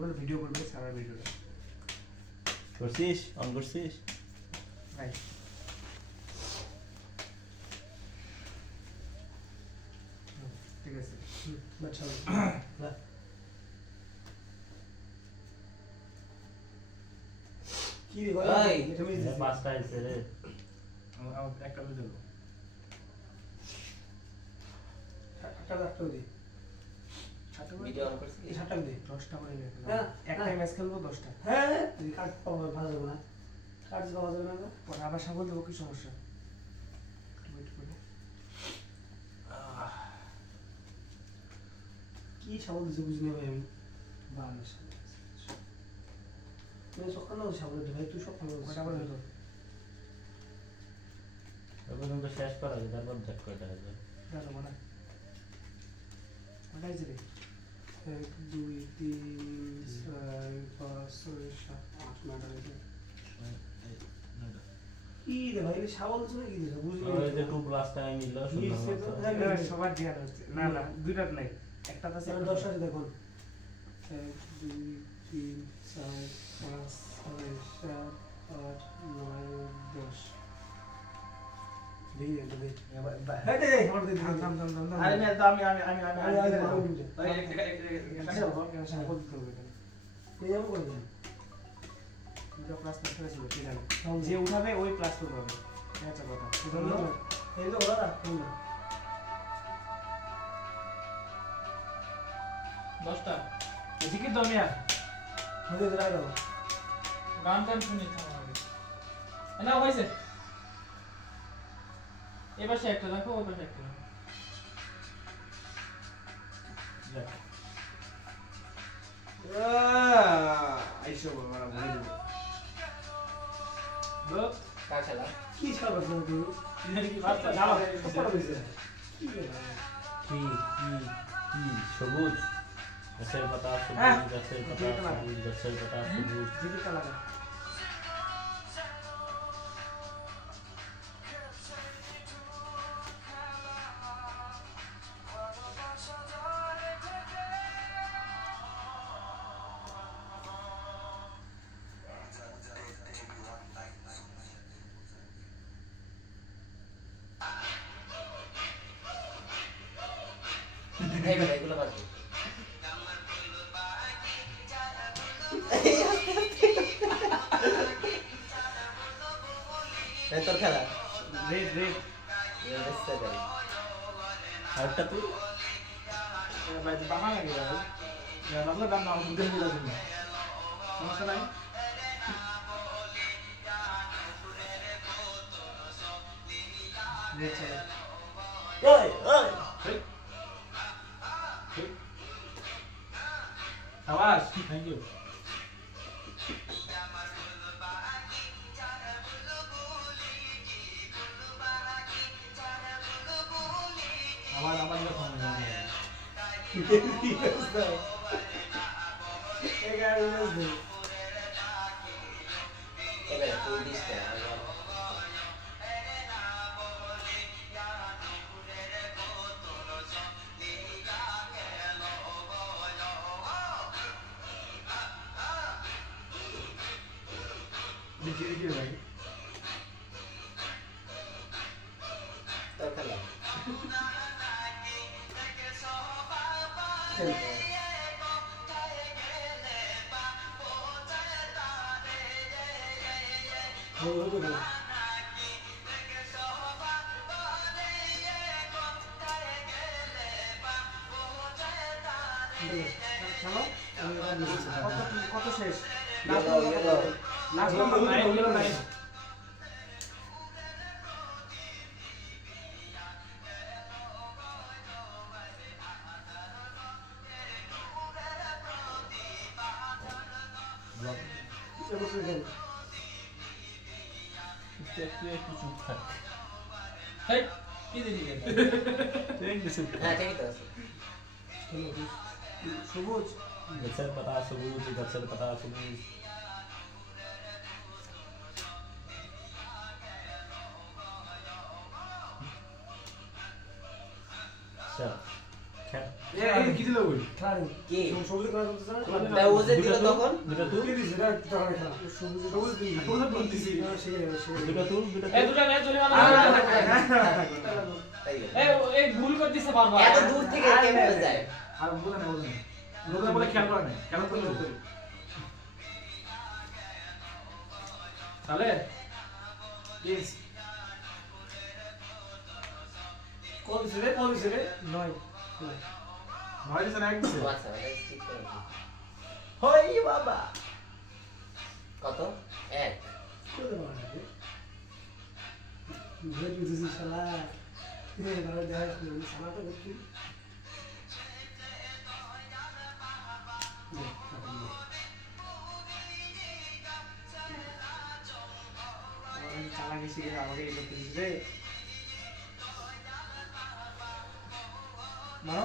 Mobile video করবে সারা ভিডিওটা করছিস অন করছিস ভাই ঠিক আছে আচ্ছা না কি রে ভাই এটা মিস দিছি পাঁচটা আছে রে আমার একটা দিল একটা দি ভিডিও অন করছিস এই সাতটা দি 10টা করে নিয়ে হ্যাঁ একটা ম্যাচ খেলবো 10টা হ্যাঁ তুই কাট পাওয়া ভালো যাবে না কাট পাওয়া যাবে না পরে আবার সাবল দেবো কি সমস্যা ওয়েট করে কি সাবল দিছে বুঝি না ভাই আমি বাংলা তুই সকাল না সাবল দে ভাই তুই সকাল কয়টা করে হলো পর্যন্ত শেষ করা যায় তারপর দেখ কয়টা আছে জানো মানে কয়টা আছে রে 1 2 3 4 5 6 7 8 9 কি রে ভাই সাবল চলে কি দিছে বুঝি ওই যে 2 প্লাস টাইম নিল সবার ধ্যান হচ্ছে না না দুইটা নাই একটা আছে 10 আছে দেখুন 1 2 3 4 5 6 7 8 9 10 দিয়ে দে হ্যাঁ দে আমার দে থাম থাম থাম থাম আরে না তো আমি সাবল করবে এই যাবো কই দুটো প্লাস করতে ছিল কি জানো যে উঠাবে ওই প্লাস করবে হবে আচ্ছা কথা ধন্য এই তো ওরা রাখুন না 10টা এদিকে তো মিয়া হয়ে যায় দাও গান টান শুনি থামাবে না হইছে এবার সে একটা দেখো ওই পাশে একটা আইসো বাবা ভাই ব্রো কার খেলা কি ছাড়বা তুমি ইধারে কি বার্তা যাও সব হইছে কি রে কি সবুজ গাছের পাতা হ্যাঁ। সবুজ গাছের পাতা সবুজ গাছের পাতা সবুজ দিদিটা লাগা এই বেটা এগুলো বাদ দে এই তোর খেলা রেড রেড রেস্টে যাই আরেকটা তুই ভাই বাবা লাগে ভাই ইয়া লাগলে দাম না বুঝে দিলা তুমি সমস্যা নাই রেড চলে ওই ওই আওয়াজ থ্যাংক ইউ আওয়াজ আমার দিকে ফোন করে এই গাড়ি আছে এই বেটা তুই দিস না দিকে দিকে ভাই তোর খেলা চলো আমি কত শেষ ইয়েলো লাস্ট নাম্বার 9 গেল 9 একটু চুপ থাক হেই কি দিলি হ্যাঁ ঠিকই তো আছে সবুজ গাছের পাতা সবুজ গাছের পাতা সবুজ চল খেল এই কি দিল ওই খেলা কি সবুজ খেলা চলতেছে না তা ও যে দিল তখন দুটো তুল কি দিছে এটা তখন খেলা সবুজ সবুজ দিন কোন বলতিছি দুটো তুল দুটো এই দুটো নেই চলে মানে তাই এই ভুল করে দিছে বারবার এত দূর থেকে কেমনে যায় আর বলে না লোকরা বলে খেয়াল করে না খেয়াল করে না তাহলে ইস কল দিছে রে 9 নয় দিছে না এক দিছে আচ্ছা এটা ঠিক করে দিই। হই বাবা কত 1 কত মানে ভেট দিছি শালা এই ধরে দেখাস না শালা তো দেখি চালাকি শিখে আমাকে এই করতে দিচ্ছে রে মারো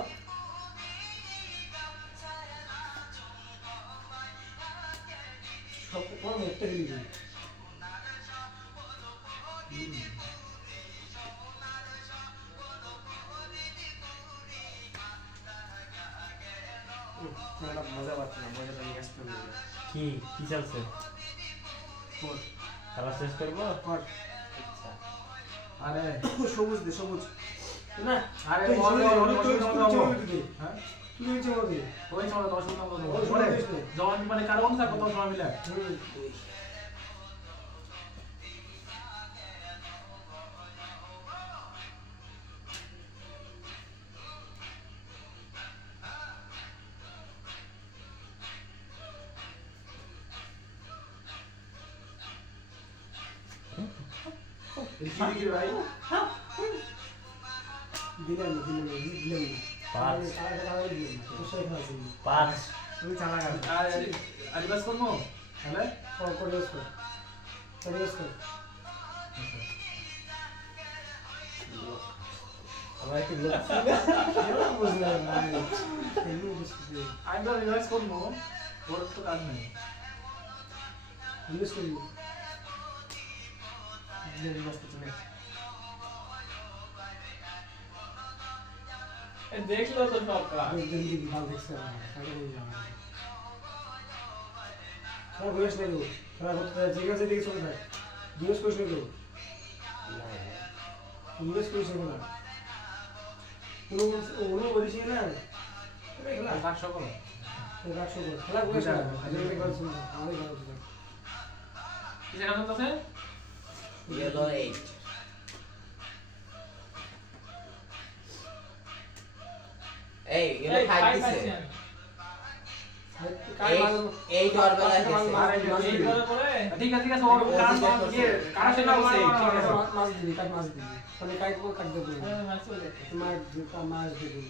সব তোমার মুখটা দিলি মজা পাচ্ছি না মজা লাগে আসতে হবে কি কি চলছে খেলা শেষ করবো আচ্ছা আরে সবুজ দে সবুজ না আরে তুই বল তুই বল তুই হ্যাঁ তুই চলো দে ওই সময় 10 নম্বর ওই সময় 10 নম্বর। যখন মানে কারণ থাকো তো সময় মিলে কি ভাই দিলাম পাঁচ। দিলাম 5 তুমি চালা গেল আর বাস করবো তাহলে পরিবেশ কর আমার একটু লোক বুঝলাম না এমনি বুঝতে আমি তো রিভাইজ করবো ওর তো কাজ নেই ইংলিশ করি রিভাইজ করতে নেই এই দেখলো তো সব কাজ দিদি ভালো দেখছে তাকে নিয়ে যাওয়া খেলা করিস না কেউ খেলা করতে জিজ্ঞাসা দিকে চলে থাক জিজ্ঞেস করিস না কেউ জিজ্ঞেস করিস না কোনো বলিস না খেলা কাজ করো রাখছো খেলা করিস না আমাদের ঘর শুনে আমাদের ঘর শুনে কি জানা তো আছে ইয়েলো 8 এই ইয়েলো 5 দিছে এই ডরবেলা দিছে এই করে করে ঠিক আছে ওর কাজ ইয়ে কারা সেটা বলছে ঠিক আছে মাছ দিবি কাট মাছ দিবি মানে কাট বল কাট দেবো মাছ চলে যাচ্ছে তোমার দুটো মাছ দিবি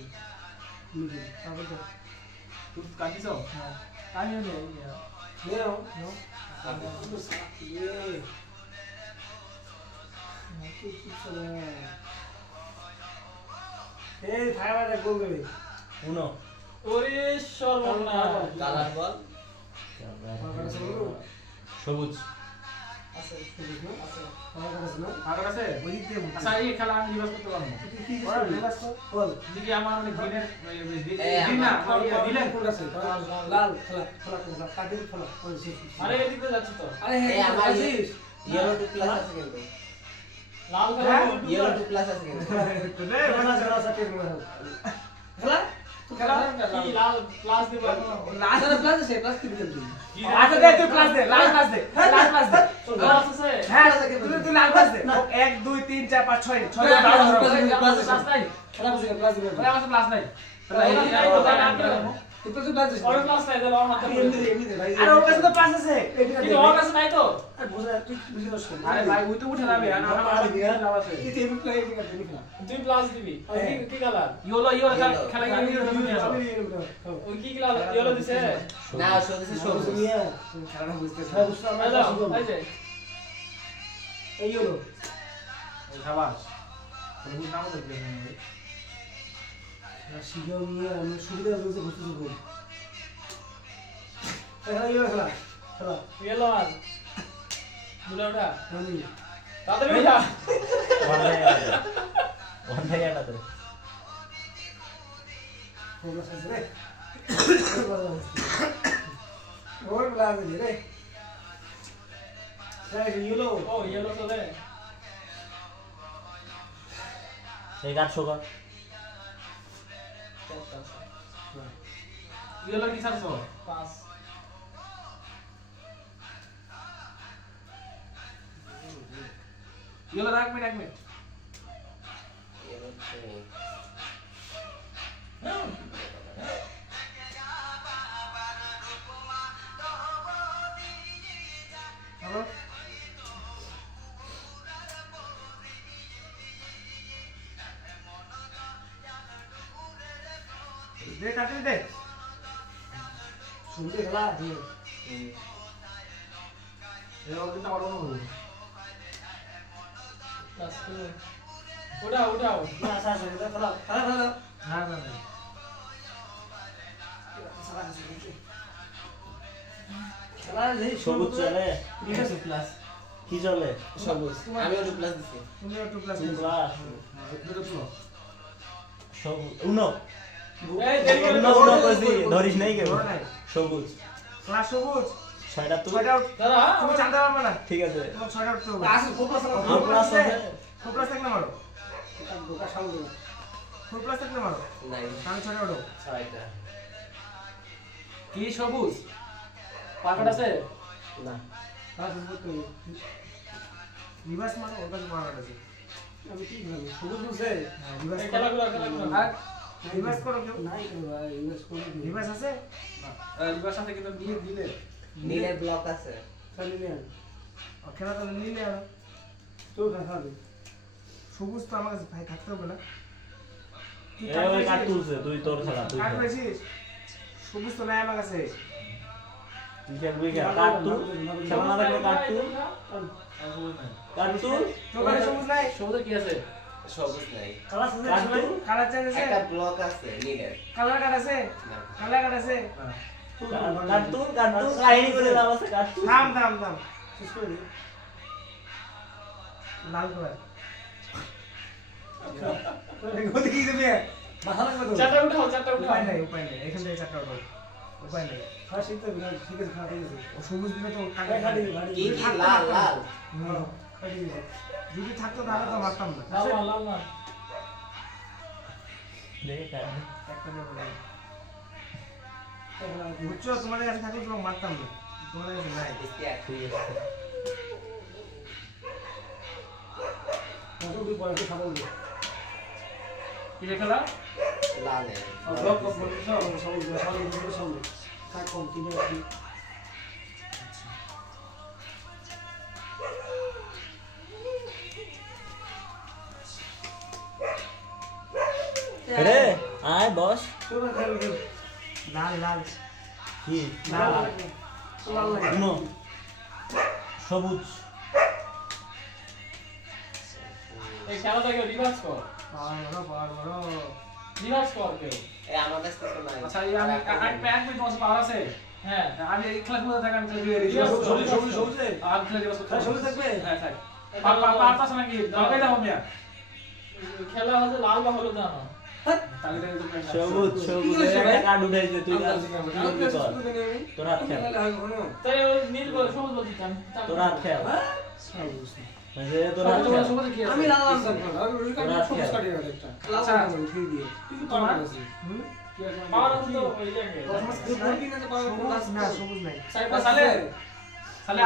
নিবি তারপর তো তুই কাটিছো আমিও নেই নে নাও নাও ইয়ে নাকি কি চলে এই ফাইবার গোল দেবে 1 ওরে সর্বনাশ কালার বল সবুজ আছে বুঝিস না আছে আমার কাছে না আগর আছে ওই দিক দিয়ে আচ্ছা এই খেলা আমি রিভাইজ করতে পারবো তুই কি রিভাইজ কর বল দিকে আমার অনেক দিনের এই দিন না দিলেন কোন আছে লাল খেলা খেলা কোন কাদের খেলা ওই শেষ আরে এদিকে যাচ্ছে তো আরে এই হ্যাঁ আমার আজিস ইয়েলো 2 প্লাস আছে কিন্তু লাল খেলা ইয়েলো 2 প্লাস আছে কিন্তু খেলা খেলা সাথে খেলা তুই খেলা কি লাল প্লাস দিব লাল প্লাস আছে প্লাস কি দিবি তুই আচ্ছা দে তুই ক্লাস দে লাল ক্লাস দে লাল ক্লাস দে প্লাস আছে হ্যাঁ তুই লাল ক্লাস দে 1 2 3 4 5 6 প্লাস নাই খেলা বুঝে প্লাস দিবি ওরে আমার ক্লাস নাই তুই তো প্লাস দিস ওর প্লাস নাই তাহলে ওর হাতে এমনি দে ভাই আরে ওর কাছে তো ক্লাস আছে কিন্তু ওর কাছে নাই তো আরে বুঝা তুই বুঝে দছ আরে ভাই ওই তো উঠে যাবে আর আমার লাভ আছে কি তুই এমনি প্লে দিবি খেলা তুই প্লাস দিবি কি কালার ইয়োলো খেলা ইয়োলো তুমি আসো ওই কি কালার ইয়েলো দিছে না সবুজ সবুজ খেলাটা বুঝতেছ হ্যাঁ, এই যে এই হলো এই শাবাশ তুমি বুঝ নাও দেখবে শিখেও নিয়ে আমি সুবিধা বুঝতে বুঝতেছি খুব খেলা ইয়ে খেলা খেলা ইয়েলো আর দুলাটা আমি তাতে বেটা অন্যায় আলাদা ফোকাস আছে রে ওর গ্লাস আছে রে ইয়েলো ও ইয়েলো চলে एक 800 का ইয়েলো কি ছাড়ছো 5 ইয়েলো রাখবে রাখবে দে কাটি দে শুনতে গেলা দে এই অবস্থা বড় হবে প্লাস 2 উঠাও না আসা আসা খেলা খেলা খেলা না না না খেলা যে সবুজ চলে এটা 2 প্লাস কি চলে সবুজ আমিও 2 প্লাস দিছি তুমি 2 প্লাস 2 প্লাস দুটো প্লাস সবুজ উনো এই দেরি করে উনো উনো কইছি ধরিস নাই কেউ ধরে নাই। সবুজ ক্লাস সবুজ 6টা তুই 6টা আউট দাদা তুমি জানতে পারবে না ঠিক আছে তোমার 6টা আউট হবে আসল ফোকাস ফুল প্লাস হবে ফুল প্লাস থাকলে মারো ঢোকা সামনে ফুল প্লাস থাকলে মারো নাই তাহলে 6টা আউট 6টা কি সবুজ পাকাট আছে না আসল করতে রিভার্স মারো ওর কাছে মারা আছে আমি কি ভাবি সবুজ বুঝে হ্যাঁ রিভার্স এই খেলাগুলো আর রিভার্স করো কেউ নাই তো ভাই ইউএস কোন রিভার্স আছে রিভার্স সাথে কিন্তু নিয়ে দিলে নীলের ব্লক আছে খালি নেন খেলা তো নিলে আর তো খাবে সবুজ তো আমার কাছে ভাই থাকতে হবে না কি এই ওই কাট তুলছে তুই তোর খেলা তুই কাট খেলা। পেয়েছিস সবুজ তো নাই আমার কাছে তুই খেলবি খেলা কাট তুল খেলা না থাকলে কাট তুল কাট তুল তোর কাছে সবুজ নাই সবুজের কি আছে সবুজ নাই কালার আছে কাট তুল কালার চেঞ্জ আছে একটা ব্লক আছে নীলের কালার কাট আছে না কালার কাট আছে কাট তুল কাহিনী করে লাভ আছে কাট তুল থাম থাম থাম শেষ করে দিই লাল কালার গতি কি দেবে মাথা লাগবে তো চারটা উঠাও উপায় নাই এখান থেকে চারটা উঠাও উপায় নাই আর শিখতে হবে ঠিক আছে খাওয়া গেছে ও সবুজ দিলে তো কাটে খালি কাটে কি কি লাল লাল যদি থাকতো তাহলে তো মারতাম না লাল না দেখে কাট একটা নেবো না। বুঝছো তোমাদের কাছে থাকলে তোমাকে মারতাম না তোমাদের কাছে নাই ইস্তিয়াক ঠিক আছে কত দুই পরে খাবো কি খেলা লাল ব্লক বলছো সামনে থাক কন্টিনিউ কি রে আয় বস তোরা খেলবে লাল লাল কি লাল লাল লাগে উনো সবুজ এই খেলাটাকে রিভার্স কর পাওয়ার বড় রিভার্স কর কেউ এই আমার কাছে তো নাই আচ্ছা এই আমি এক মিনিট তোমার পাওয়ার আছে হ্যাঁ আমি এই খেলাগুলো থাকি আমি সবুজ আর খেলা রিভার্স করতে সবুজ থাকবে হ্যাঁ থাক পারতা আছে নাকি দরকার দাও মিয়া খেলা হচ্ছে লাল বা হলুদ জানো তাহলে তো সবুজ সবুজ একটা কাট উঠাইছে তুই কাট তুই কর তোর হাত খেল তাই ওই নীল বল সবুজ বলছি আমি তোর হাত খেল মানে তোর হাত তোমার খেল সবুজ কি আছে আমি লাল লাল করব আমি রুই কাটি তোরা সবুজ খেল। কাটি রাখ একটা লাল আচ্ছা। লাল উঠে দিয়ে তুই তো তোমার? পাওয়ার আছে পাওয়ার আছে তো ওই জায়গায় সবুজ না সবুজ নাই সাইবা সালে সালে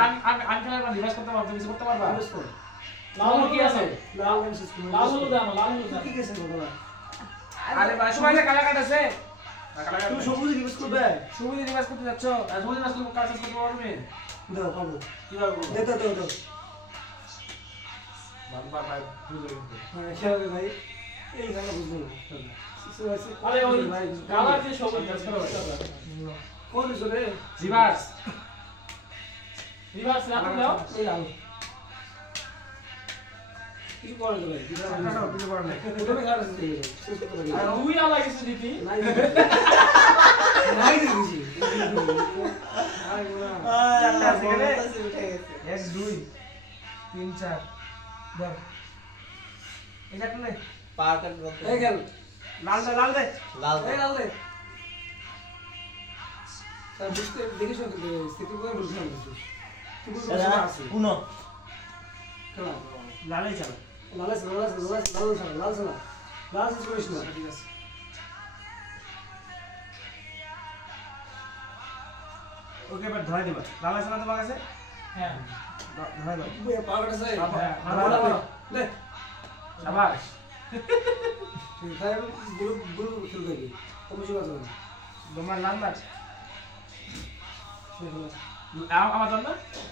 আমি খেলা না রিভার্স করতে পারবো কিছু করতে পারবা লাল হলুদ কি আছে লাল লাল লাল হলুদ জানো লাল হলুদ জানো ঠিক আছে বাবা আরে ভাই সবাই কালা কাট আছে তুমি সবুজ ইউজ করবে সবুজ রিভার্স করতে যাচ্ছ সবুজ রিভার্স করতে কাজ করতে পারবে দাও পাবো কিভাবে করবো দে দাও বাবা ভাই বুঝে গেছে হ্যাঁ খেলবে ভাই এই খেলা বুঝবো আরে ওই কালার যে সবুজ কোন জোরে রিভার্স রিভার্স রাখো দাও এই লাল কিছু করে দেবে কাটাও কিছু করার নাই তুমি খেলা আছে শেষ করতে পারি আর দুই আলা কিছু দিতি নাই নাই দিছি আরে গোনা চারটা আছে এখানে উঠে গেছে 1 2 3 4 ধর এই চারটা নাই পাওয়ার কাট ব্লক এই গেল লাল দে লাল এই লাল দে তার বুঝতে দেখে শুনে স্থিতি করে বুঝতে পারছিস তুই বুঝতে দাদা পারছিস পুনো খেলা লালেই চালা লাল করিস না ঠিক আছে ওকে এবার ধরে দিবা লাল আছে না তোমার কাছে হ্যাঁ ধরে দাও পাগড় আছে হ্যাঁ, লে শাবাশ তাই গুরু খেল দেখি তুমি কি কথা তোমার নাম না আমার জন্য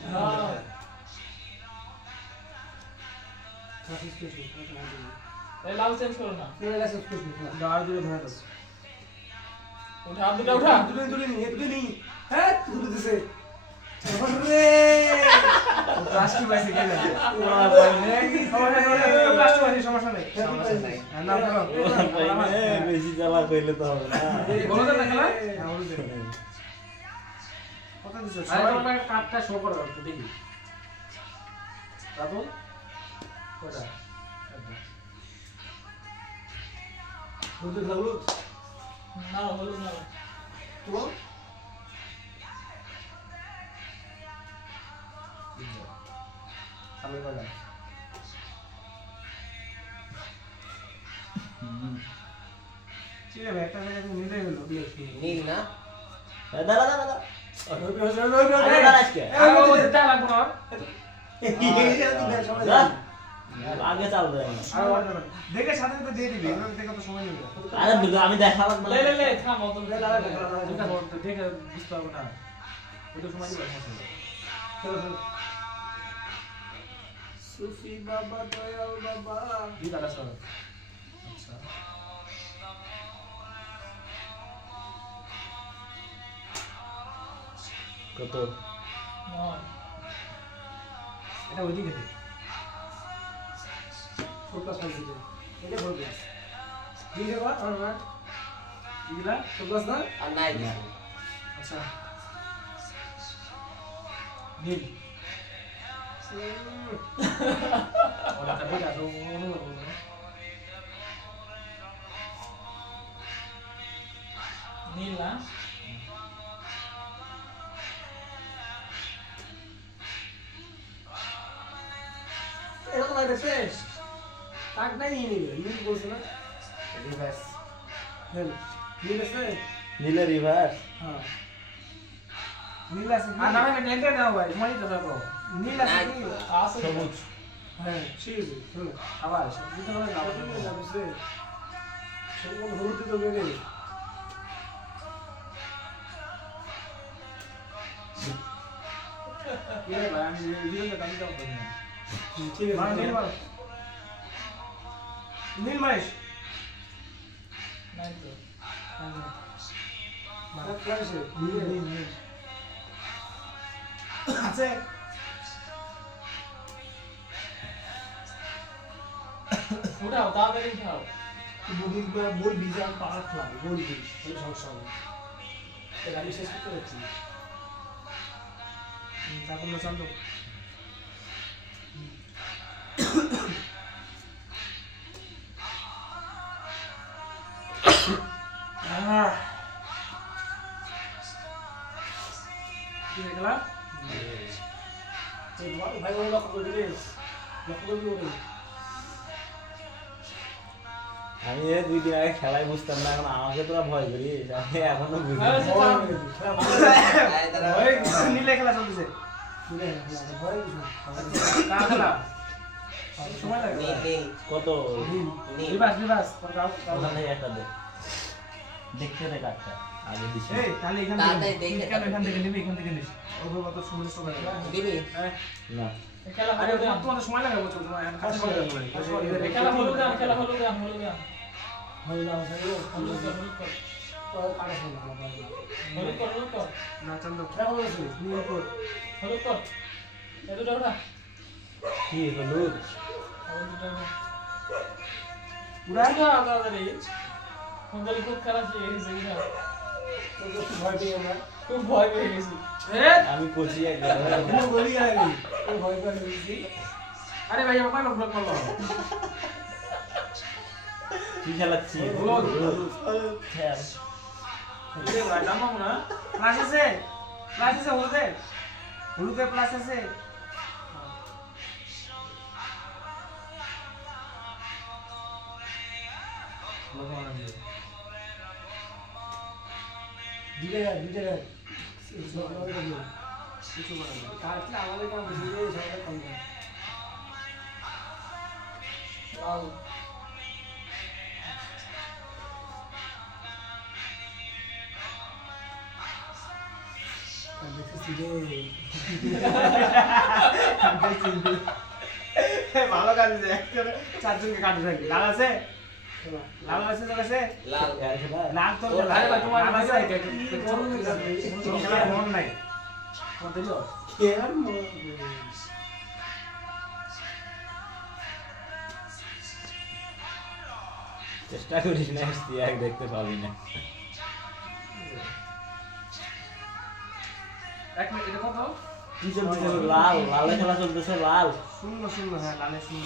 হ্যাঁ ট্রাফিক স্টেশন এই লাল চেঞ্জ করো না মেরে লাইসেন্স স্টেশন দাঁড় দিয়ে ধরে দাও উঠা দুটো উঠা দুটো নি হ্যাঁ দুটো দিছে রে প্লাস্টিক বাইসে কে জানে সমস্যা নেই সমস্যা নাই। না করো বেশি চালা কইলে তো হবে না বলো না খেলা হ্যাঁ বলো দে কত দিছো আরে সবাই তোমার কার্ডটা শো করো একটু দেখি রাতো কয়টা দুটো খেলাবো না হলো না তো সামনে কয়টা ঠিক আছে একটা জায়গায় তুমি নিলেই হলো নীল না দাদা দাদা দাদা আরে দাদা আজকে আরে ও দিতে লাগবে না আগে চাল দেয় আর ওটা না। দেখে সাথে সাথে দিয়ে দিবি এগুলো দেখে তো সময় নেবে আরে আমি দেখালাম না লে লে লে থাম অত এটা দেখে বুঝতে পারবো না ওটা সময় দিবে সুফি বাবা দয়াল বাবা দি দাদা স্যার আচ্ছা কত নয় এটা ওইদিকে দে ফোকাস হয়ে যাবে এটা বলবি দিয়ে দেবা আমরা এগুলা ফোকাস না আর নাই আচ্ছা নীল ওটা দেখে তো অনুভব করবো না নীল না এরকম লাগছে কাট নাই নিয়ে নিবে নিয়ে বলছ না রিভার্স হেল নিয়ে আছে নীলে রিভার্স হ্যাঁ নীল আছে আর না না টেন্টে নাও ভাই সময় দিতে থাকো নীল আছে কি আছে সবুজ হ্যাঁ ঠিক আছে চলো আবার দিতে হবে না নিয়ে যাবে সব হলুদ তো বেগে কি রে ভাই আমি ভিডিওতে গান দাও না ঠিক আছে নীল মার নীল মাইশ নাই তো মারা ক্লাসে নীল নীল নীল আছে উঠাও তাড়াতাড়ি উঠাও বই বিজা পাওয়ার খেলা বই বই তাহলে সমস্যা হবে এটা আমি শেষ করতে যাচ্ছি তারপর না চান্দো কি দেখলা এই ভাই ওই লক্ষ্য করে দিলে লক্ষ্য করবি ওরে আমি এই 2 দিন আগে খেলাই বুঝতাম না এখন আমাকে তোরা ভয় করিস আমি এখনো বুঝি আরে না। ওই নীলে খেলা চলতেছে কার খেলা সময় লাগে নীল নীল কত নীল রিভার্স রিভার্স ওখান থেকে একটা দে দেখতে দে কাটটা আগে দিছি এই তাহলে এখান তাড়াতাড়ি থেকে দেখে কেন এখান থেকে নিবি এখান থেকে নিস ওভাবে কত সময় সময় লাগে দিবি না খেলা আরে হলো গান তোমার সময় লাগে বলছো তোমার এখন কাজ করে খেলা হলো গান খেলা হলো গান হলো গান হয়ে যাও হলুদ কর হলুদ কর হলুদ কর হলুদ কর না চন্দ্র কেমন আছে নীল কোট হলুদ কর এই দুটো উঠা কি হলুদ হলুদ দুটো পুরা উঠা তাড়াতাড়ি ফোনগুলি খুব খারাপ হয়ে গেছে উঠা ভয় পেয়ে আমরা খুব ভয় পেয়ে গেছি আমি কোচি একবার বলি আগে ভয় পেয়ে গেছি আরে ভাই আমার কয়বার ব্লক করলো কি খেলাচ্ছি হলুদ। খেল ইরে ভাই জানলাম না প্লাস আছে হলুদে প্লাস আছে দিতে গায় কিছু করার নেই কাটলে আমাদের কাম দিলে সবাই কম যায় লাল ভালো কাজ আছে একসাথে চারজনকে কাটে থাকি লাল আছে তোর কাছে লাল লাল তোর ওর আরে ভাই তোমার লাল কাছে আছে, মন নাই কেয়ার চেষ্টা করিস না এক দেখতে পাবি না এক মিনিট এটা কত কি চলতেছে লাল লালে খেলা চলতেছে লাল শূন্য হ্যাঁ লালে শূন্য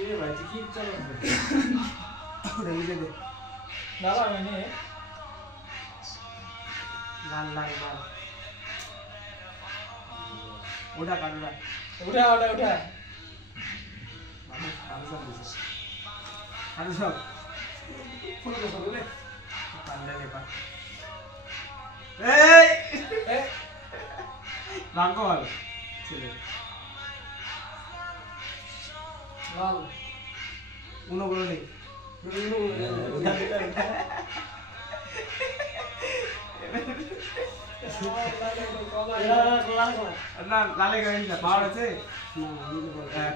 ইরে ভাই তুই কি চল লিখে দে দাঁড়া আমি নে লাল ওটা কাটুরা উঠা আরে সব ফুল তো সব রে পারলে রে পা এই রাঙ্গো ভালো ছেলে লাল উনো বলো নেই না লালে গাড়ি না পাওয়ার আছে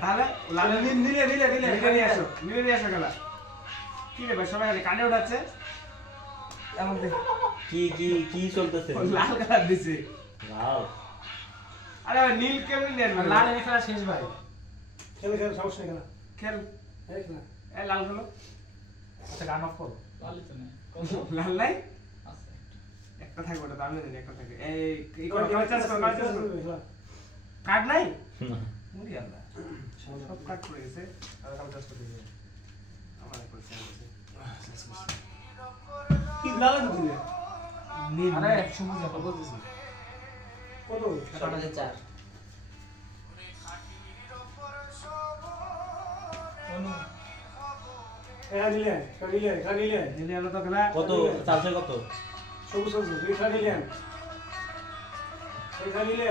তাহলে লালে নিলে আসো গেলা কি রে ভাই সবাই খালি কানে উঠাচ্ছে এমন দেখ কি চলতেছে লাল কালার দিছে লাল আরে ভাই নীল কেমন নেন লাল এনে খেলা শেষ ভাই খেলে সমস্যা নেই খেল না এই লাল গুলো আচ্ছা গান অফ করো লালই তো নেই লাল নাই আচ্ছা একটা থাকবে ওটা আমি জানি একটা থাকে এই করো চাষ করো কার্ড নাই মুড়ি আল্লাহ সব কার্ড পড়ে গেছে আর কাল চাষ করতে যাবে আমার একবার শেয়ার আছে কি লালা দিলে নীল আরে সবুজ দেখো বলতেছি কত সকালে 4 অনু দিলে নীল আলো তো খেলা কত চালছে কত সবুজ সবুজ তুই দিলেন দিলে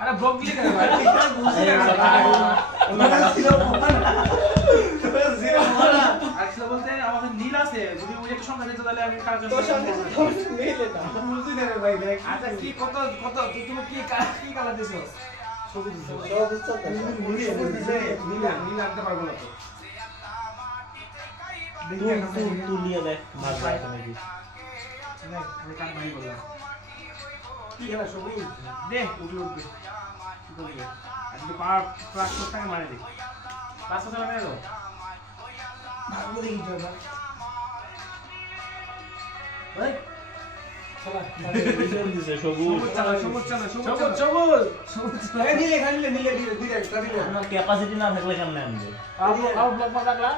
আরে ব্লক দিলে কেন ভাই আসলে বলতে আমাদের নীল আছে যদি ওই একটা সংখ্যা দিত তাহলে আমি কাজ আচ্ছা কি কত তুমি কি কালার দিছো সবুজ নীল আনতে পারবো না তো তুলিয়ে দেখ মাছ আছে নাকি আমি কাজ ভাই বললাম কি খেলা সবুজ দে উঠবে কি করবি আর যদি পাওয়ার প্লাস টাকা মারে দে প্লাস টাকা মেরে দাও ভাগ্য দেখি তো না ভাই চলা দিছে সবুজ সবুজ নিলে আমার ক্যাপাসিটি না থাকলে কেমনে আনবে আউ ব্লক মার লাগলা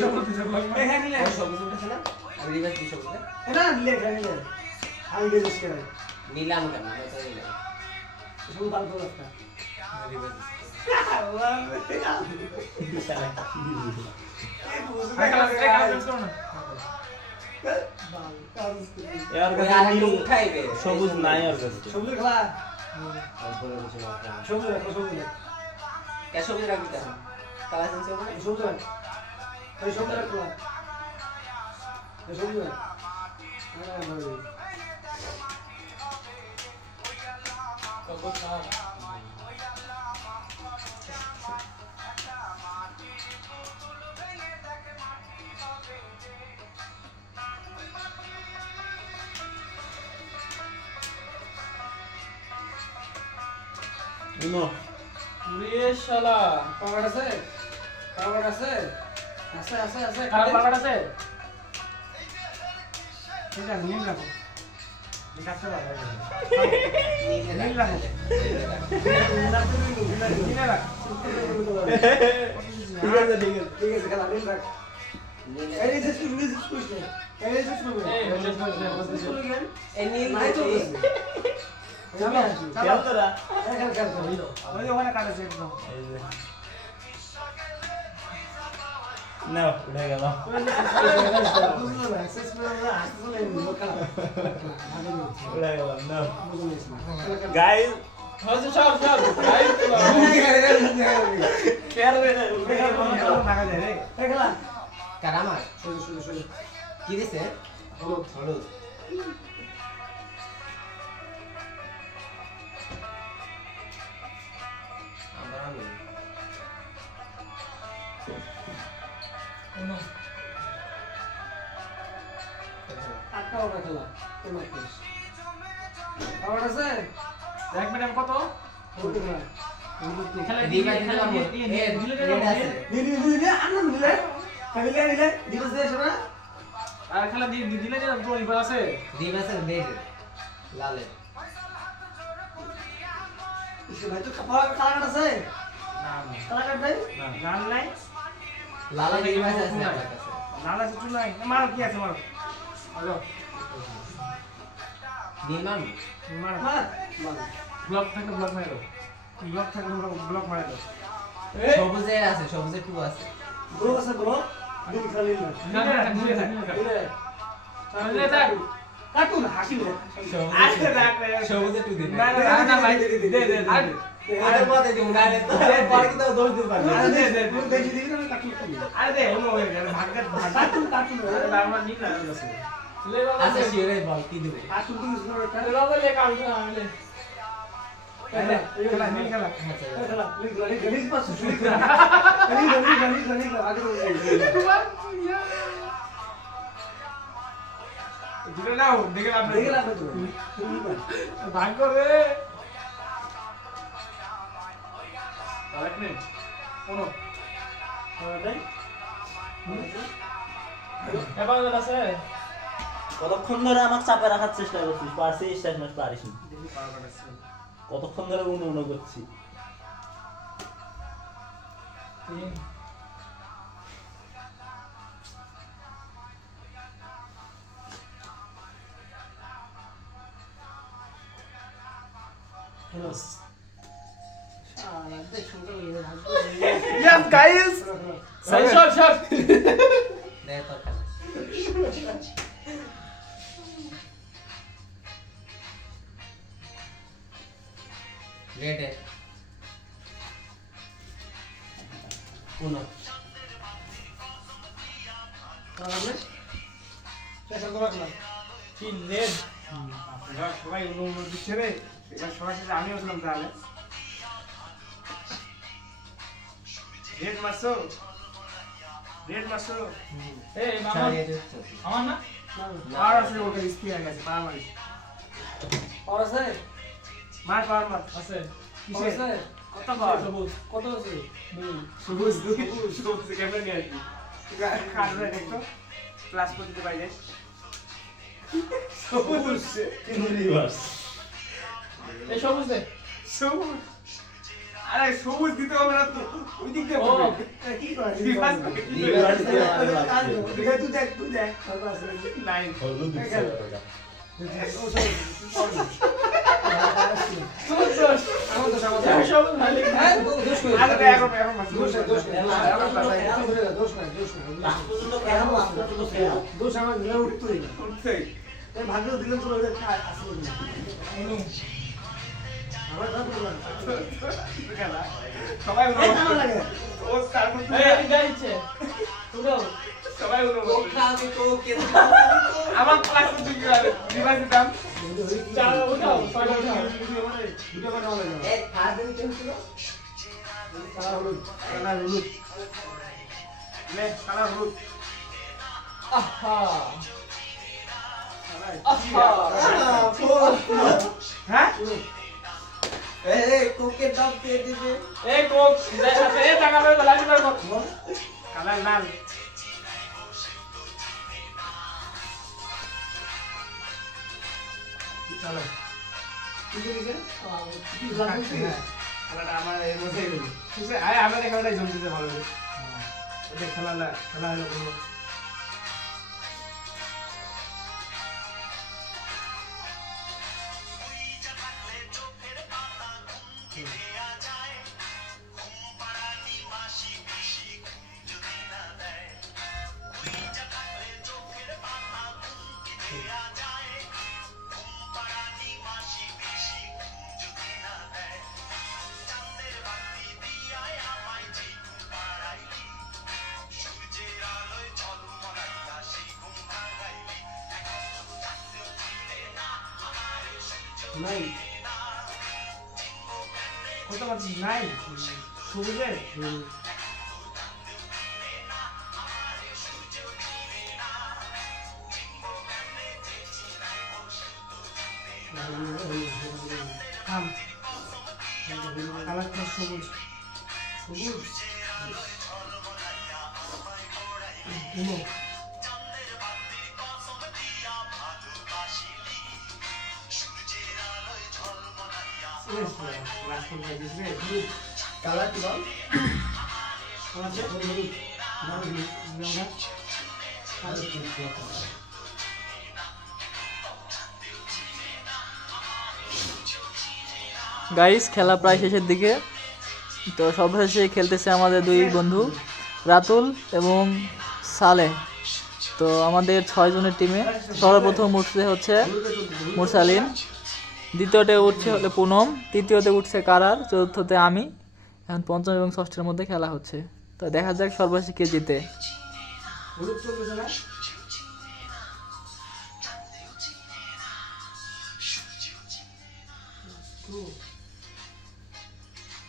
সবুজ উঠেছে না আমি রিভার্স দিই সবুজ না নিলে আমি গেছিস কেন নিলাম কেন আমি তো নিলাম সবুজ ভালো তো একটা রিভার্স এর কাছে নীল উঠাইবে সবুজ নাই ওর কাছে সবুজ খেলা উপরে কিছু না সবুজ রাখো সবুজ কে সবুজ রাখবি কেন কালা সেন্স হবে সবুজ রাখ এই সবুজ রাখো এই সবুজ রাখ কত চাও উনো পুরে শালা পাওয়ার আছে আছে আর পাকাট আছে ঠিক আছে নীল রাখো কাটতে পারবে নীল রাখো নীল রাখ ঠিক আছে ঠিক আছে খেলা নীল রাখ এই যে স্কুল এই যে স্কুল এই নীল নাই তো চলো খেল তোরা খেল ওই যে ওখানে কাটেছে একদম এই যে নাও উঠে গেল উঠে গেল নাও গাইস হচ্ছে সব গাইস খেল রে উঠে গেল টাকা যায় রে কারামা শুরু কি দিছে হলুদ খেলা আমার আছে এক মিনিট কত খেলা দিবা খেলা আর খেলা দিলে যে তো ইবার আছে দিবা আছে নেট লালে ভাই তো কালাকাট আছে না কালাকাট ভাই না গান নাই লালা দিবা আছে আমার কাছে নালা চুল নাই মার কি আছে মার হ্যালো দিমাম মার ব্লক থাকে ব্লক মার দাও ব্লক থাকে ব্লক মার দাও সবুজে আছে সবুজে 2 আছে ব্রো আছে ব্রো দিন খালি না দিলে থাক কাটুন হাসি রে আজকে রাখ সবুজে 2 দিন না না ভাই দে আরে বাদে দিন না রে তো পরে কি তো দোষ দিতে পারবি দে পুরো বেশি দিবি না কাটুন আরে দে হলো হয়ে গেল ভাগ্যের কাটুন আমরা নিক না আছে ले बाबा আচ্ছা শিওরে বল কি দিবে কাটুন দিস না এটা ले बाबा ले काम ना ले খেলা নিক খেলা খেলা গণিত পাস শুরু কর গণিত আগে দিলে নাও দেখে লাভ দেখে নাই লাভ তো ভাগ্য রে এক মিনিট শোনো তাই ए बाबा আছে কতক্ষণ ধরে আমাকে চাপে রাখার চেষ্টা করছিস পারছিস শেষ মাস পারিস না দেখি পারবা আছে কতক্ষণ ধরে উনো করছি तीन হ্যালো শালা দেখ সুন্দর হয়ে হাসবে Yes guys शॉट দে তো খেলা রেড है কোন তাহলে চেষ্টা করা খেলা तीन रेड এবার সবাই অনুমোদন দিচ্ছে রে এবার সবার সাথে আমিও ছিলাম তাহলে রেড মারছো ए मामा চালিয়ে দে আমার না আর আসলে ওটা রিস্কি হয়ে গেছে পার মারিস আর আছে মার পার মার আছে কিসে আছে কত পার সবুজ কত আছে সবুজ দুই সবুজ ক্যামেরা নিয়ে আসবি কাটবে দেখো ক্লাস করে দিতে পারি সবুজ ইউনিভার্স এই সবুজ দে সবুজ আরে সবুজ দিতে হবে না তো ওই দিক দিয়ে ও পড়বে কি করে বিভাস তুই দেখ কত আছে লাইন হলুদ দিচ্ছে সবুজ দোষ আমার তো সামনে এই সবুজ ভালো হ্যাঁ দোষ করে আরে এখন মাস দোষ দোষ আমার দিলে উঠতে দিই উঠছে এই ভাগ্য দিলেন তো ওই আসলে আমার দাদু খেলা সবাই ভালো লাগে ও তারপর এই গাইছে তুলো সবাই আমি তো কে আমার ক্লাস করতে কি হবে বিভাস দিতাম চার উঠাও ছয় উঠাও দুটো করে ভালো লাগে এ ফার্স্ট দিন কেন ছিল সারা হলো কালার হলুদ নে কালার হলুদ আহা হ্যাঁ ए कोके दाम दे दीजिए এই কোক দেখাতে এই টাকা মেরে লাইট বের কর কালার লাল চলো খেলাটা আমার এর মধ্যেই হলো ঠিক আছে আয় আমাদের খেলাটাই জমতেছে ভালো করে ওদের খেলা হলো কোনো নাই কত পাচ্ছিস নাই সবুজে থাম কালারটা সবুজ সবুজ কোনো কালার কি বল গাইস খেলা প্রায় শেষের দিকে, তো সর্বশেষে খেলতেছে আমাদের দুই বন্ধু রাতুল এবং সালেহ। তো আমাদের 6 জনের টিমে সর্বপ্রথম উঠছে হচ্ছে মুরসালিন, দ্বিতীয়তে উঠছে হলে পুনম, তৃতীয়তে উঠছে কারার, চতুর্থতে আমি। এখন পঞ্চম এবং ষষ্ঠের মধ্যে খেলা হচ্ছে, তো দেখা যাক সর্বশেষে কে জিতে। হলুদ চলতেছে না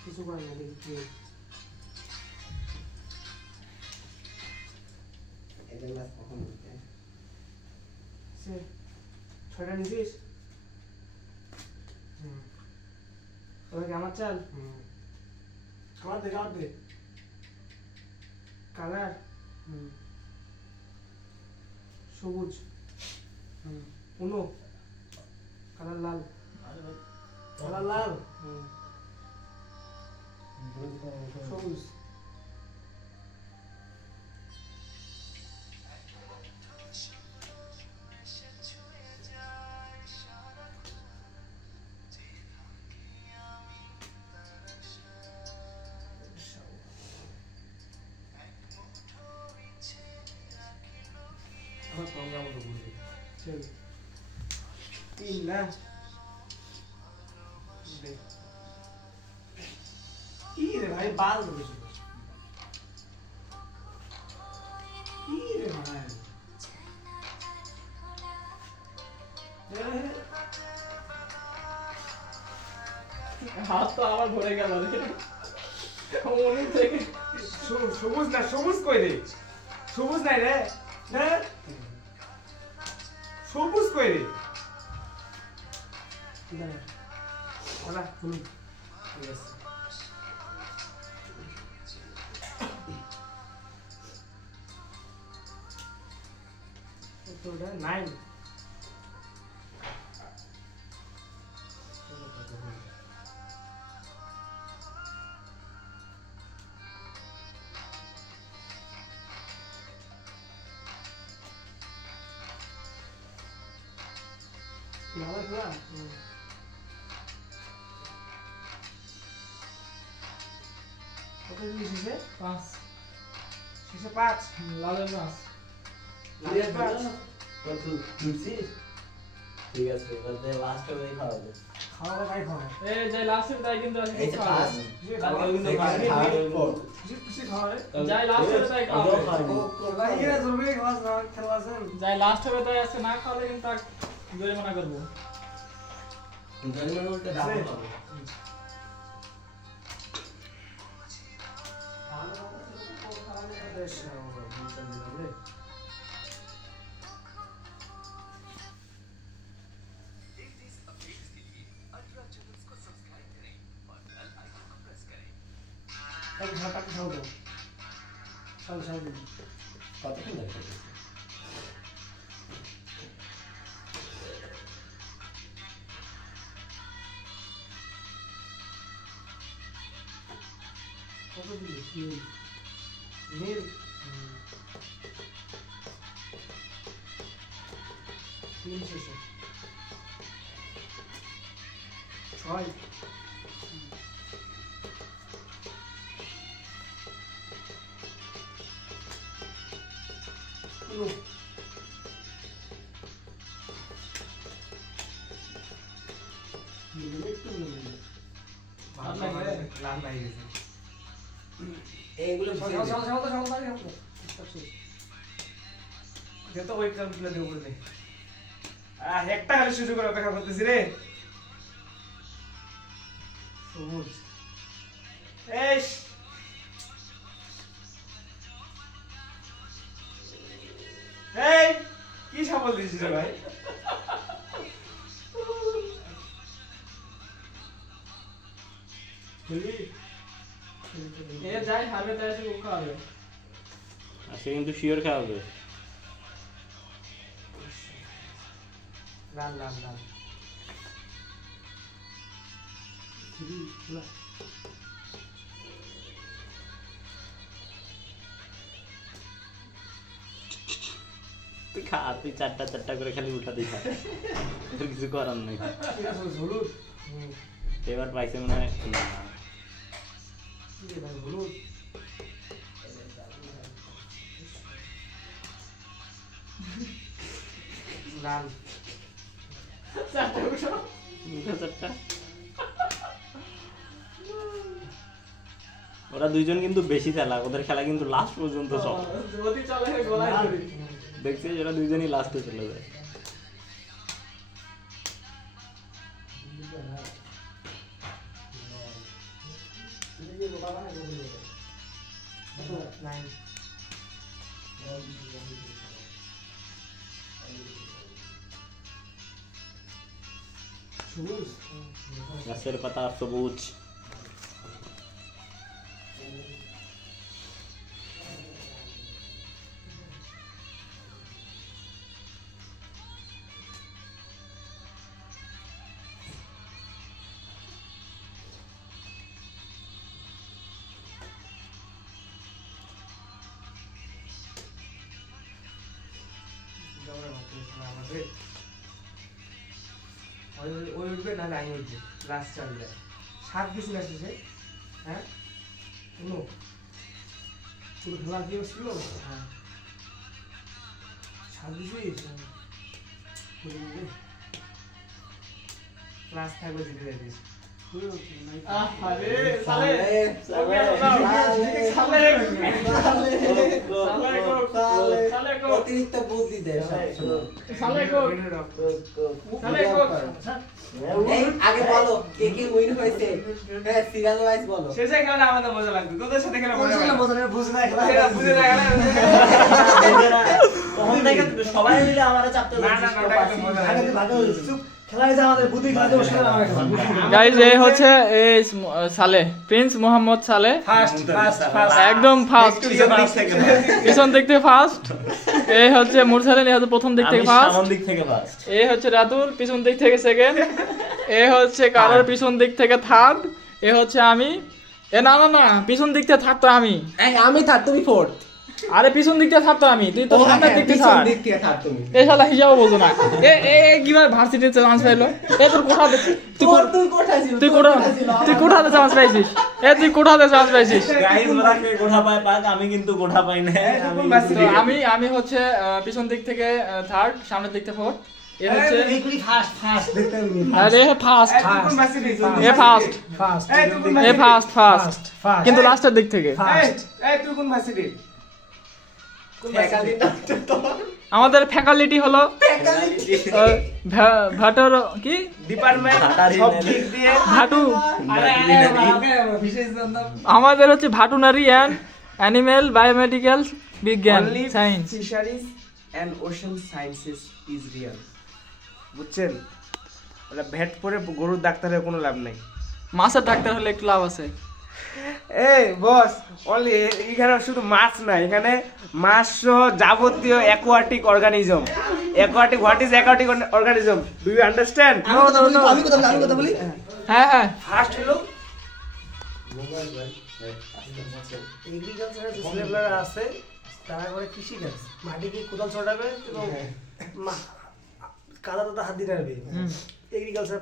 কিছু করে না দেখি এদের ম্যাচ কখন হচ্ছে সে 6টা নিছিস ওকে আমার চাল আমার দে কালার সবুজ উনো কালার লাল কালার লাল সবুজ আমার তোমরা মতো বুঝি চল 3 না কি রে ভাই বাল করেছিস কি রে ভাই হাত তো আমার ভরে গেল রে মনে থেকে। সবুজ না সবুজ কই রে সবুজ নাই রে হ্যাঁ সবুজ কই রে ওলা তুমি ইয়েস তোটা 9 লাল খেলা কত দিন শেষে 5 শেষে 5 লালের 5 লালের 5 কত তুলছিস? ঠিক আছে, তাহলে লাস্ট ওই খাওয়াবে। খাওয়া তাই খাওয়া এই যে লাস্টের তাই কিন্তু আছে এই যে পাস কালকে কিন্তু খাওয়া খাওয়াবে। কিছু খাওয়া রে যাই লাস্ট হবে তাই খাওয়াবে। ওটাও খাওয়াবে। ভাই এরা জরুরি খাওয়া খেলা আছে যাই লাস্ট হবে তাই আছে, না খাওয়ালে কিন্তু তার জরিমানা করবো। জরিমানা বলতে ডাবল হবে। কতক্ষণ লাগবে? কত দিলি নীল নীল শেষে 6 উনো লাভ নাই গেছে এইগুলো তো ওই কাল তুলে দেবো বলে একটা খালি সুযোগ করে অপেক্ষা করতেছি রে সবুজ এস এই কি সাবল দিছিস রে ভাই এ যাই হারবে তাই সে ওকা হবে সে কিন্তু শিওর খাওয়াবে লাল লাল লাল তুই খা তুই চারটা করে খালি উঠা দিস তোর কিছু করার নেই হলুদ এবার পাইছে মনে হয় না হলুদ লাল চারটা ওরা দুইজন কিন্তু বেশি চালাক ওদের খেলা কিন্তু লাস্ট পর্যন্ত চলে যদি চলে গলায় ধরি দেখছিস ওরা দুইজনই লাস্টে চলে যায় গাছের পাতা সবুজ ওই উঠবে না আমি উঠবে লাস্ট চালটা সাত দিছি না শেষে হ্যাঁ শুনো পুরো খেলা কি ছিল হ্যাঁ সাত দিছিস ক্লাস থাকবে জিতে যাইতিস আরে সালে অতিরিক্ত বুদ্ধি দেয় আগে বলো কে কে উইন হয়েছে হ্যাঁ সিরিয়াল ওয়াইজ বলো শেষে খেলাটা আমাদের মজা লাগবে তোদের সাথে খেলা মজা লাগবে বুঝে না বুঝে না তখন থেকে সবাই মিলে আমারে চাপতে না না না এটা মজা লাগবে গাইজ এই হচ্ছে এই সালে প্রিন্স মোহাম্মদ সালে একদম ফার্স্ট পিছন দিক থেকে ফার্স্ট এই হচ্ছে মুরসালিন এই হচ্ছে প্রথম দিক থেকে ফার্স্ট দিক থেকে ফার্স্ট এই হচ্ছে রাতুল পিছন দিক থেকে সেকেন্ড এই হচ্ছে কারোর পিছন দিক থেকে থার্ড এই হচ্ছে আমি এ না না না পিছন দিক থেকে থাকতো আমি আমি থার্ড তুমি ফোর্থ আরে পিছন দিক থেকে থাকতো আমি তুই তো সামনের দিক থেকে থাক দিক থেকে থার্ড তুমি এই শালা হিসাব বোঝো না এ কিভাবে ভার্সিটিতে চান্স পাইলো এ তোর কোঠাতে তুই কোথায় ছিল তুই কোঠাতে চান্স পাইছিস তুই কোঠাতে চান্স পাইছিস গাইস ওরা কে কোঠা পায় পাক আমি কিন্তু কোঠা পাই না তো আমি হচ্ছে পিছন দিক থেকে থার্ড সামনের দিক থেকে ফোর্থ এ হচ্ছে আরে ফার্স্ট এ ফার্স্ট কিন্তু লাস্টের দিক থেকে এই তুই কোন ভার্সিটি আমাদের ফ্যাকাল্টি হলো ভাটার কি ডিপার্টমেন্ট সব দিক দিয়ে ভাটু আমাদের হচ্ছে ভাটুনারি অ্যান্ড অ্যানিমেল বায়োমেডিক্যাল বিজ্ঞান science fisheries and ocean sciences is real বুঝছেন ওটা ভেট পরে গরুর ডাক্তারের কোনো লাভ নাই মাছের ডাক্তার হলে একটু লাভ আছে এই বস অনলি এখানে শুধু মাছ না এখানে মাছ সহ যাবতীয় aquatic organism aquatic what is aquatic organism do you understand আমি কথা বলি হ্যাঁ হ্যাঁ ফার্স্ট হলো এগ্রিকালচারের যে ছেলেপেলেরা আছে তারা করে কৃষিকাজ মাটিকে কোদাল ছড়াবে এবং কাদা হাত দিয়ে রাখবে এগ্রিকালচার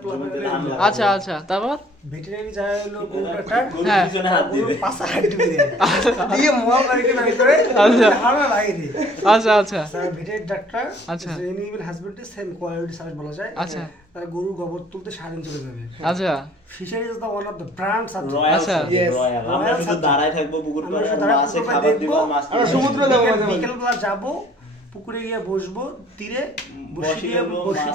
আচ্ছা আচ্ছা, তারপর ভেটেরিনারি যায় হলো গরু ডাক্তার গরুর হ্যাঁ। পিছনে হাত দিবে। পাশা হাঁটতে দিয়ে মোবাইল বাড়িতে বাড়ি করে আচ্ছা। হাওয়া লাগিয়ে দিয়ে আচ্ছা আচ্ছা ভেটেরিনারি ডাক্তার আচ্ছা। Animal husbandry same quality service বলা যায়। আচ্ছা। তারা গরু গোবর তুলতে সারাদিন চলে যাবে। আচ্ছা fishery is the one of the brand subject. Royal আচ্ছা। Subject, royal. আমরা রয়্যাল শুধু সাবজেক্ট। দাঁড়ায় থাকবো পুকুর আমরা পাড়ে, শুধু দাঁড়ায় মাছে পুকুর খাবার পাড়ে দিব, দেখবো, মাছ আমরা দিব। সমুদ্রে যাবো মাঝে মাঝে। বিকেলবেলা যাবো, পুকুরে গিয়ে বসবো, তীরে বসি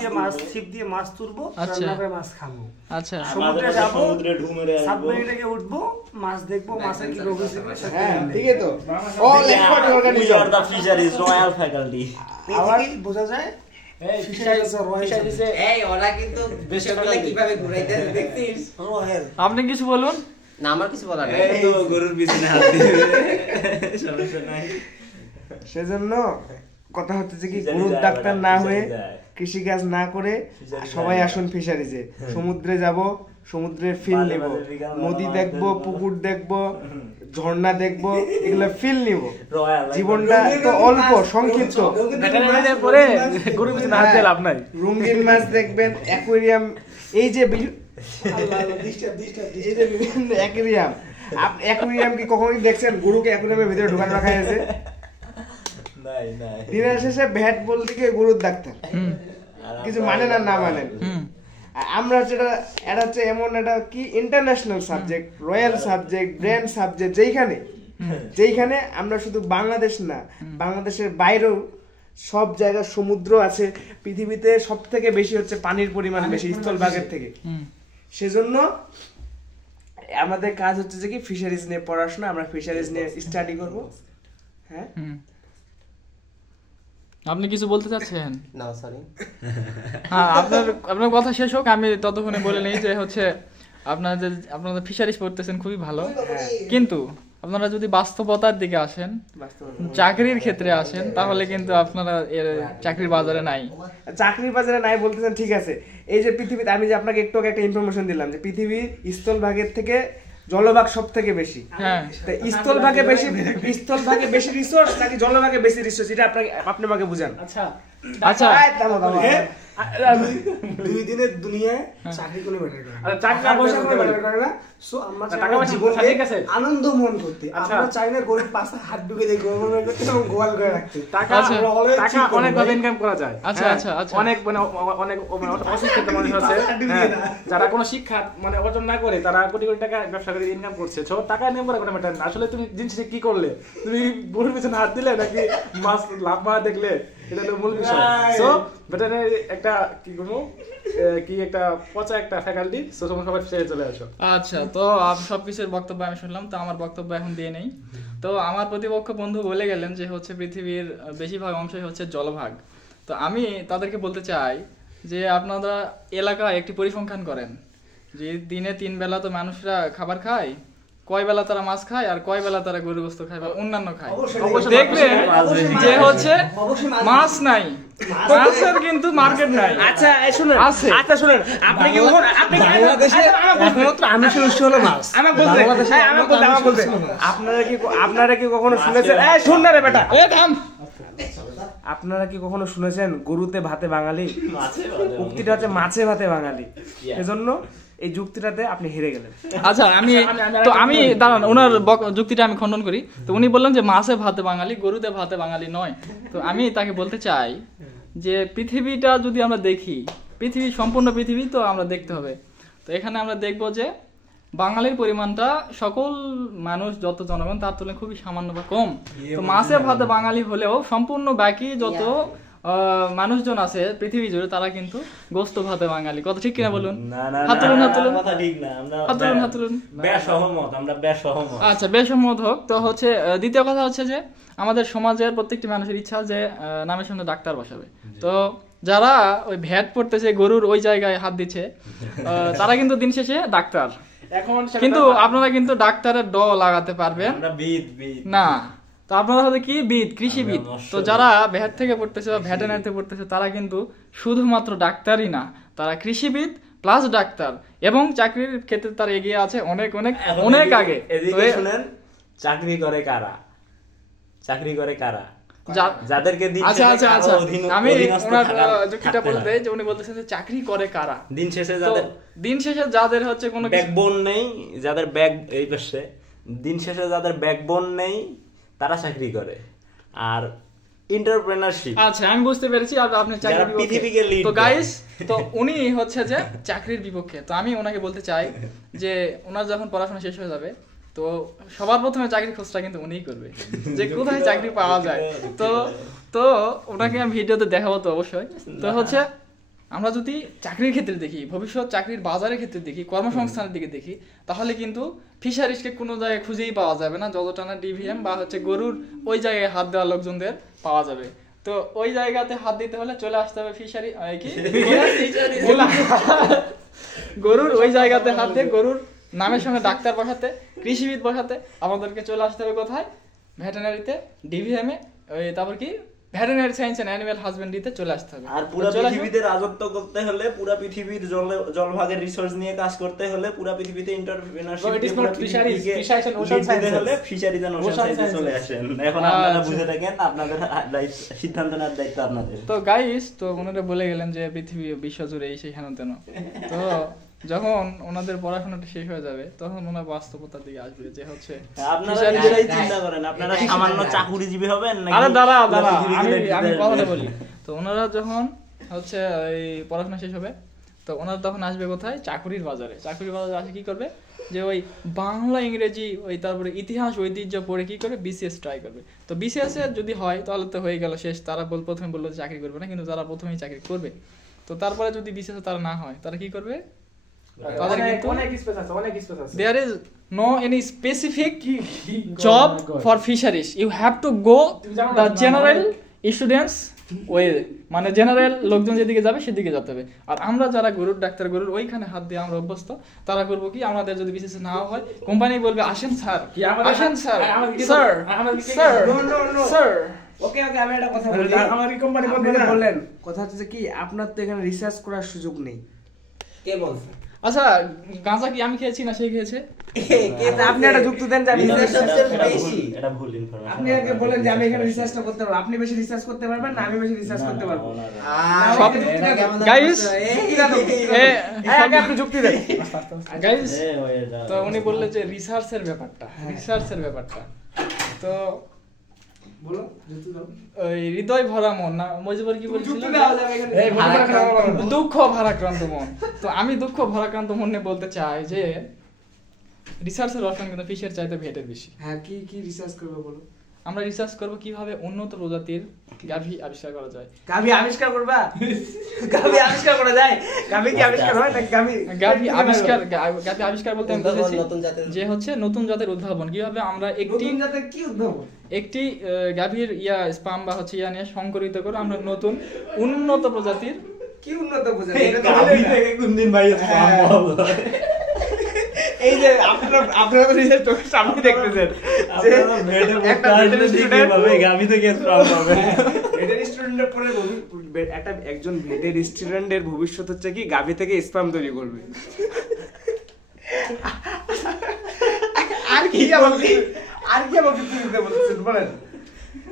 দিয়ে মাছ ছিপ দিয়ে মাছ তুলবো, আচ্ছা। রান্না করে মাছ খাবো। আচ্ছা মাঝে সমুদ্রে মাঝে যাবো, সমুদ্রে ঢু মেরে আসবো। সাবমেরিনে গিয়ে উঠবো, মাছ দেখবো, মাছের কি রোগ হয়েছে কিনা সেটা হ্যাঁ জানবো। ঠিকই তো all expert We organism. are the fisheries royal faculty. এই থেকেই বোঝা যায় ফিশারি ইজ দ্য রয়্যাল এই ওরা কিন্তু বিষয়গুলো কিভাবে ঘুরাইতে দেখছিস? রয়্যাল। আপনি কিছু বলুন। না আমার কিছু বলার নেই। এই তো গরুর পিছনে হাত দিবে। সমস্যা নাই। সেজন্য কথা হচ্ছে যে কি ফিশারি গরুর যায়, ডাক্তার বেটা, না ফিশারি হয়ে যায়। কৃষিকাজ না করে ফিশারি সবাই যায়। আসুন ফিশারিজে, সমুদ্রে যাব, সমুদ্রের ফিল মাঝে নিব, মাঝে বিকাল বেলা নদী মাছ দেখব, ধরবো। পুকুর দেখব, ঝর্ণা দেখব, এগুলো ফিল নিব। রয়্যাল জীবনটা তো অল্প সংক্ষিপ্ত। ভেটেরিনারির পরে গরু পিছনে হাত দিয়ে লাভ নাই। রঙিন মাছ দেখবেন, অ্যাকুয়ারিয়াম, এই যে আল্লাহ ডিস্টার্ব এই যে বিভিন্ন অ্যাকুয়ারিয়াম, অ্যাকুয়ারিয়াম কি কখনোই দেখছেন গরুকে অ্যাকুয়ারিয়ামের ভিতরে ঢোকানো রাখা আছে? নাই নাই। দিনের শেষে ভ্যাট বলতে কি গরুর ডাক্তার, হুম আর কিছু আমরা- মানেন আর না মানেন। হুম আমরা যেটা এটা হচ্ছে এমন একটা কি international subject, royal subject, brand subject, যেইখানে আমরা শুধু বাংলাদেশ না, বাংলাদেশের বাইরেও সব জায়গায় সমুদ্র আছে। পৃথিবীতে সব থেকে বেশি হচ্ছে পানির পরিমাণ বেশি স্থলভাগের থেকে। হুম সেজন্য আমাদের কাজ হচ্ছে যে কি ফিশারিজ নিয়ে পড়াশোনা, আমরা ফিশারিজ নিয়ে স্টাডি করব। হ্যাঁ হুম। আপনি কিছু বলতে চাচ্ছেন? না সরি। হ্যাঁ, আপনার কথা শেষ হোক, আমি ততক্ষণে বলে নিই যে হচ্ছে আপনারা ফিশারিজ পড়তেছেন খুবই ভালো, কিন্তু আপনারা যদি বাস্তবতার দিকে আসেন, চাকরির ক্ষেত্রে আসেন, তাহলে কিন্তু আপনারা এর চাকরির বাজারে নাই। চাকরির বাজারে নাই বলতেছেন, ঠিক আছে। এই যে পৃথিবীতে আমি যে আপনাকে একটু আগে একটা ইনফরমেশন দিলাম যে পৃথিবীর স্থলভাগের থেকে জলভাগ সব থেকে বেশি। হ্যাঁ তা স্থলভাগে বেশি রিসোর্স নাকি জলভাগে বেশি রিসোর্স, এটা আপনি আমাকে বুঝান। আচ্ছা আচ্ছা দুই দিনের দুনিয়ায় চাকরি কোনো ম্যাটার করে না, চাকরি টাকা পয়সা কোনো ম্যাটার ম্যাটার করে না। সো আমরা চাই টাকা পয়সা জীবনকে ঠিক আছে। আনন্দ মন করতে, আমরা চাই না গরিব পাশে হাত ঢুকে দিয়ে গরম করতে এবং গোয়াল করে রাখতে। টাকা আচ্ছা। আমরা always টাকা ঠিক করবো অনেক ভাই। ভাবে ইনকাম করা যায়। আচ্ছা, হ্যাঁ, আচ্ছা, আচ্ছা। অনেক অনেক অশিক্ষিত মানুষ আছে, হ্যাঁ, যারা কোনো শিক্ষা অর্জন না করে তারা কোটি কোটি টাকা ব্যবসা করে ইনকাম করছে। ছো টাকা ইনকাম করা কোনো ম্যাটার না। আসলে তুমি জিনিস কি করলে, তুমি গরুর পিছনে হাত দিলে নাকি মাছ লাভ মারা দেখলে, এটা হলো মূল বিষয়। সো ভেটেরিনারি একটা কি করবো কি একটা পচা একটা ফ্যাকাল্টি। সো তোমরা সবাই ফিরে চলে আসো। আচ্ছা, তো সবকিছুর বক্তব্য আমি শুনলাম, তো আমার বক্তব্য এখন দিয়ে নেই। তো আমার প্রতিপক্ষ বন্ধু বলে গেলেন যে হচ্ছে পৃথিবীর বেশিরভাগ অংশই হচ্ছে জলভাগ। তো আমি তাদেরকে বলতে চাই যে আপনারা এলাকায় একটি পরিসংখ্যান করেন যে দিনে 3 বেলা তো মানুষরা খাবার খায়, কয় বেলা তারা মাছ খায় আর কয় বেলা তারা গরু গোশত খায় বা অন্যান্য খায়। অবশ্যই। দেখবেন যে হচ্ছে মাছ নাই, মাছের কিন্তু মার্কেট নাই। আচ্ছা শুনুন, আছে। আচ্ছা শুনুন, আপনি কি বাংলাদেশে একমাত্র আমিষের উৎস হলো মাছ। আপনারা কি কখনো শুনেছেন, এই শুন না রে বেটা, এ থাম। আপনারা কি কখনো শুনেছেন গরুতে ভাতে বাঙালি? মাছে ভাতে উক্তিটা হচ্ছে মাছে ভাতে বাঙালি। Yeah. এজন্য এই যুক্তিটাতে আপনি হেরে গেলেন। আচ্ছা আমি দাঁড়ান, ওনার যুক্তিটা আমি খণ্ডন করি। তো উনি বললেন যে মাছে ভাতে বাঙালি, গরুতে ভাতে বাঙালি নয়। তো আমি তাকে বলতে চাই যে পৃথিবীটা যদি আমরা দেখি, পৃথিবী সম্পূর্ণ পৃথিবী তো আমরা দেখতে হবে। তো এখানে আমরা দেখব যে বাঙালির পরিমাণটা সকল মানুষ যত জনগণ তার তুলনায় খুবই সামান্য বা কম। তো মাছে ভাতে বাঙালি হলেও সম্পূর্ণ বাকি যত মানুষজন আছে পৃথিবী জুড়ে তারা কিন্তু গোস্ত ভাতে বাঙালি। কথা ঠিক কিনা বলুন? না না হাত তুলুন, হাত না, তুলুন। কথা ঠিক না। আমরা হাত তুলুন। বেসহমত, আমরা বেসহমত। আচ্ছা, বেসম্মত হোক। তো হচ্ছে দ্বিতীয় কথা হচ্ছে যে আমাদের সমাজের প্রত্যেকটি মানুষের ইচ্ছা যে নামের সামনে ডাক্তার বসাবে। তো যারা ওই ভ্যাট পড়তেছে, গরুর ওই জায়গায় হাত দিচ্ছে, তারা কিন্তু দিন শেষে ডাক্তার। এখন কিন্তু আপনারা কিন্তু ডাক্তারের ড লাগাতে পারবেন আমরা বিদ না। তো আপনারা হচ্ছে কি বিদ, কৃষিবিদ। আমরা মৎস্যবিদ। তো যারা ভ্যাট থেকে পড়তেছে বা ভ্যাটেনারিতে পড়তেছে তারা কিন্তু শুধুমাত্র ডাক্তারই না, তারা কৃষিবিদ প্লাস ডাক্তার, এবং চাকরির ক্ষেত্রে তারা এগিয়ে আছে অনেক অনেক এখন অনেক আগে। তো এদিকে শুনেন, চাকরি করে কারা? চাকরি করে কারা? যাদেরকে দিন আচ্ছা শেষে আচ্ছা কারো আচ্ছা আমি অধীনস্থ ওনার যুক্তিটা থাকতে বলতে হয়। যে উনি বলতেছেন যে চাকরি করে কারা, দিন শেষে তো যাদের দিন শেষে যাদের হচ্ছে কোনো কিছু- ব্যাকবোন নেই, যাদের ব্যাক এই পাশে দিন শেষে যাদের ব্যাকবোন নেই তারা চাকরি করে। আর এন্টারপ্রেনারশিপ, আচ্ছা আমি বুঝতে পেরেছি আপনি যারা চাকরির পৃথিবীকে বিপক্ষে। lead তো করে। গাইস তো উনি হচ্ছে যে চাকরির বিপক্ষে। তো আমি ওনাকে বলতে চাই যে ওনার যখন পড়াশোনা শেষ হয়ে যাবে তো সবার প্রথমে চাকরির খোঁজটা কিন্তু উনিই করবে, যে কোথায় চাকরি পাওয়া যায়। তো তো ওনাকে আমি ভিডিওতে দেখাবো তো অবশ্যই। তো হচ্ছে আমরা যদি চাকরির ক্ষেত্রে দেখি, ভবিষ্যৎ চাকরির বাজারের ক্ষেত্রে দেখি, কর্মসংস্থানের দিকে দেখি, তাহলে কিন্তু ফিশারিজকে কোনো জায়গায় খুঁজেই পাওয়া যাবে না যতটা না ডিভিএম বা হচ্ছে গরুর ওই জায়গায় হাত দেওয়া লোকজনদের পাওয়া যাবে। তো ওই জায়গাতে হাত দিতে হলে চলে আসতে হবে ফিশারি কি গরুর ওই জায়গাতে হাত দিয়ে গরুর নামের সঙ্গে ডাক্তার বসাতে, কৃষিবিদ বসাতে আমাদেরকে চলে আসতে হবে কোথায়, ভেটেরিনারিতে, ডিভিএম এ, তারপর কি ভেটেরিনারি সায়েন্স এন্ড অ্যানিমাল হাজবেন্ডারিতে চলে আসতে হবে। আর পুরো চলে আসবে। পৃথিবীতে রাজত্ব করতে হলে, পুরো পৃথিবীর জলভাগের রিসোর্স নিয়ে কাজ করতে হলে, পুরো পৃথিবীতে entrepreneurship No, it is not fisheries, fisheries and ocean sciences. হলে ফিশারিজ এন্ড ওশান Ocean সায়েন্সে sciences. চলে আসেন। এখন আপনারা আচ্ছা। বুঝে থাকেন, আপনাদের সিদ্ধান্ত নেওয়ার দায়িত্ব আপনাদের। তো গাইস তো ওনারা বলে গেলেন যে পৃথিবী বিশ্ব জুড়ে এই সেই হেন তেন। তো যখন ওনাদের পড়াশোনাটা শেষ হয়ে যাবে তখন ওনার বাস্তবতার দিকে আসবে যে হচ্ছে আপনারা fisheries- নিজেরাই চিন্তা করেন, আপনারা সামান্য চাকুরিজীবী হবেন নাকি আরে দাঁড়া পুরো দাঁড়া পৃথিবীকে আমি নেতৃত্ব আমি দেবেন? কথাটা বলি। তো ওনারা যখন হচ্ছে এই পড়াশোনা শেষ হবে তো ওনারা তখন আসবে কোথায়, চাকুরির বাজারে। চাকুরির বাজারে আসে কি করবে, যে ওই বাংলা ইংরেজি ওই তারপরে ইতিহাস ঐতিহ্য পড়ে কি করবে, বিসিএস ট্রাই করবে। তো বিসিএস এ যদি হয় তাহলে তো হয়ে গেল শেষ, তারা প্রথমে বললো যে চাকরি করবে না, কিন্তু তারা প্রথমেই চাকরি করবে। তো তারপরে যদি বিসিএস তারা না হয় তারা কি করবে, তাদের কিন্তু অনেক স্পেস আছে, অনেক স্পেস আছে। there is no any specific job for fisheries. You have to go the general students way, মানে জেনারেল লোকজন যেদিকে যাবে সেদিকে যেতে হবে। আর আমরা যারা গরুর ডাক্তার, গরুর ওইখানে হাত দিয়ে আমরা অভ্যস্ত, তারা করবো কি, আমাদের যদি বিশেষ না হয় কোম্পানি বলবে আসেন স্যার, কি আমাদের- আসেন স্যার, আমাদের- স্যার, আমাদের- sir, No, no, no. Sir. Okay okay আমি একটা কথা বলি। আমার কি কোম্পানি আপনি বলবে যে না? বললেন কথা হচ্ছে যে কি আপনার তো এখানে রিসার্চ করার সুযোগ নেই। কে বলছে? আচ্ছা গাঁজা কি আমি খেয়েছি না সে খেয়েছে? আপনি একটা যুক্তি দেন যে আমি এটা- research- এটা- এটা ভুল- বেশি। এটা ভুল ইনফরমেশন। আপনি আগে বলেন যে আমি এখানে রিসার্চটা করতে পারবো, আপনি বেশি রিসার্চ করতে পারবেন না আমি বেশি রিসার্চ করতে পারবো। সব guys, আগে আপনি যুক্তি দেন। গাইস এ, ওই এটা- তো উনি বললেন যে রিসার্চের ব্যাপারটা, রিসার্চের ব্যাপারটা তো বলো যুক্তি দাও। ওই হৃদয় ভরা মন না মজিবর কি বলছিল, যুক্তি দেওয়া যাবে এখানে। এই মনে করে খারাপ হবে না। দুঃখ ভারাক্রান্ত মন। তো আমি দুঃখ ভারাক্রান্ত মন নিয়ে বলতে চাই যে রিসার্চের অপশন কিন্তু ফিশের চাইতে ভেটের বেশি। হ্যাঁ কি কি রিসার্চ করবে বলো। আমরা রিসার্চ করব কিভাবে উন্নত প্রজাতির গাভী আবিষ্কার করা যায়। গাভী আবিষ্কার করবা? গাভী আবিষ্কার করা যায়? গাভী কি আবিষ্কার হয় নাকি গাভী গাভী আবিষ্কার বলতে আমি উদ্ভাবন, বুঝেছি নতুন জাতের যে হচ্ছে নতুন জাতের উদ্ভাবন, কিভাবে আমরা একটি নতুন জাতের কি উদ্ভাবন? একটি গাভীর স্পাম বা হচ্ছে নিয়ে সংকরিত করে আমরা নতুন উন্নত প্রজাতির কি উন্নত বোঝা এই এটা তো গাভী বলেই না। থেকে কোনদিন ভাই সম্ভব হয়? এই যে আপনারা তো রিসার্চ চোখের সামনে দেখতেছেন যে আপনারা ভেটে একটা পড়তে আসলে ভেটেরিনারি ঠিক স্টুডেন্ট হবে, গাভী থেকে স্ট্রং হবে। ভেটেরিনারি স্টুডেন্টের পরে একজন ভেটেরিনারি স্টুডেন্টের ভবিষ্যৎ হচ্ছে কি গাভী থেকে স্পাম তৈরি করবে। আর কি আমাকে দিতে বলছেন বলেন।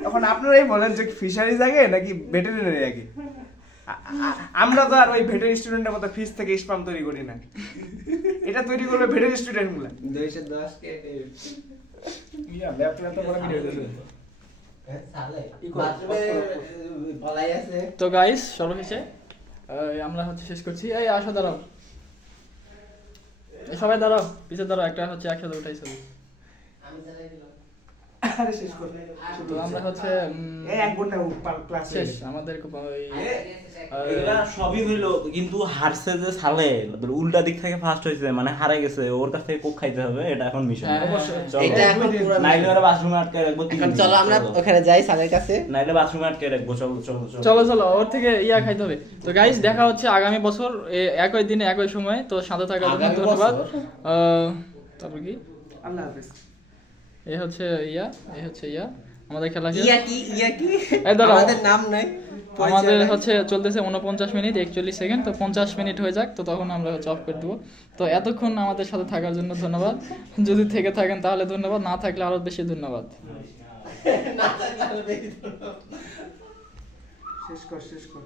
এখন আপনারাই বলেন যে ফিশারিজ আগে নাকি ভেটেরিনারি আগে? আমরা তো আর ওই ভেটেরিনারি স্টুডেন্টের মতো ফিশ থেকে স্পাম তৈরি করি না, এটা তৈরি করবে ভেটেরিনারি স্টুডেন্ট গুলা। 210 কে ইয়া ল্যাপটপ তো বড় ভিডিও দিছে। সালে বাথরুমে পলাই আছে। তো গাইস সর্বশেষে আমরা হচ্ছে শেষ করছি। এই আসো দাঁড়াও, এই সবাই দাঁড়াও, পিছে দাঁড়াও, একটা হচ্ছে একসাথে উঠাই ছবি। আমি চালাই দিলাম। আরে শেষ করবে তো আমরা হচ্ছে এই 1 ঘন্টা ক্লাস শেষ আমাদের ওই এগুলা সবই হইলো, কিন্তু হারছে যে সালে উল্টা দিক থেকে ফার্স্ট হয়েছে, মানে হারে গেছে, ওর কাছ থেকে কোক খাইতে হবে, এটা এখন মিশন। হ্যাঁ, অবশ্যই এটা এখন পুরো নাইলে ওরা বাথরুমে আটকে রাখবো। এখন চলো আমরা ওখানে যাই সালের কাছে। নাইলে বাথরুমে আটকে রাখবো। চলো চলো চলো চলো ওর থেকে খাইতে হবে। তো গাইস দেখা হচ্ছে আগামী বছর একই দিনে একই সময়। তো সাথে থাকার জন্য আগামী ধন্যবাদ। বছর? তারপর কি আল্লাহ হাফেজ। এই হচ্ছে আমাদের খেলা শেষ। ইয়া কি এই দাঁড়াও। আমাদের নাম নাই, আমাদের হচ্ছে চলতেছে 49 মিনিট 41 সেকেন্ড। তো 50 মিনিট হয়ে যাক, তো তখন আমরা হচ্ছে অফ করে দেবো। তো এতক্ষণ আমাদের সাথে থাকার জন্য ধন্যবাদ। যদি থেকে থাকেন তাহলে ধন্যবাদ, না থাকলে আরো বেশি ধন্যবাদ। না থাকলে আর বেশি ধরো। শেষ কর শেষ কর